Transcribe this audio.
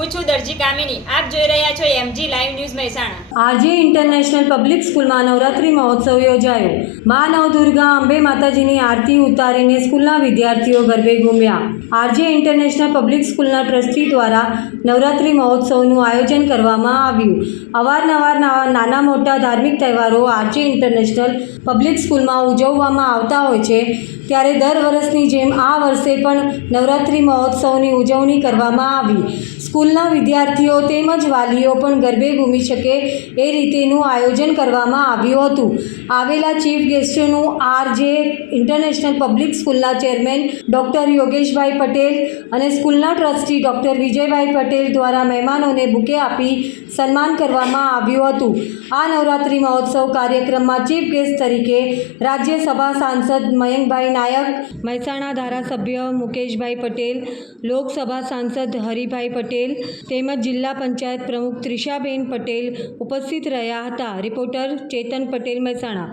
હું છું દરજી કામિની, આપ જોઈ રહ્યા છો MG live news Mehsana. RJ International Public સ્કૂલમાં નવરાત્રિ મહોત્સવ યોજાયો. મા નવદુર્ગા, અંબે માતાજીની આરતી ઉતારીને સ્કૂલના વિદ્યાર્થીઓ ગરબે ઘૂમ્યા. આરજે ઇન્ટરનેશનલ પબ્લિક સ્કૂલના ટ્રસ્ટી દ્વારા નવરાત્રિ મહોત્સવનું આયોજન કરવામાં આવ્યું. અવારનવાર નાના મોટા ધાર્મિક તહેવારો આરજે ઇન્ટરનેશનલ પબ્લિક સ્કૂલમાં ઉજવવામાં આવતા હોય છે. ત્યારે દર વર્ષની જેમ આ વર્ષે પણ નવરાત્રિ મહોત્સવની ઉજવણી કરવામાં આવી. સ્કૂલના વિદ્યાર્થીઓ તેમજ વાલીઓ પણ ગરબે ઘૂમી શકે એ રીતેનું આયોજન કરવામાં આવ્યું હતું. આવેલા ચીફ ગેસ્ટનું આર જે ઇન્ટરનેશનલ પબ્લિક સ્કૂલના ચેરમેન ડૉક્ટર યોગેશભાઈ પટેલ અને સ્કૂલના ટ્રસ્ટી ડૉક્ટર વિજયભાઈ પટેલ દ્વારા મહેમાનોને બુકે આપી સન્માન કરવામાં આવ્યું હતું. આ નવરાત્રિ મહોત્સવ કાર્યક્રમમાં ચીફ ગેસ્ટ તરીકે રાજ્યસભા સાંસદ મયંકભાઈ નાયક, મહેસાણા ધારાસભ્ય મુકેશભાઈ પટેલ, લોકસભા સાંસદ હરિભાઈ પટેલ તેમજ જિલ્લા પંચાયત પ્રમુખ ત્રિષાબેન પટેલ ઉપસ્થિત રહ્યા હતા. રિપોર્ટર ચેતન પટેલ મહેસાણા.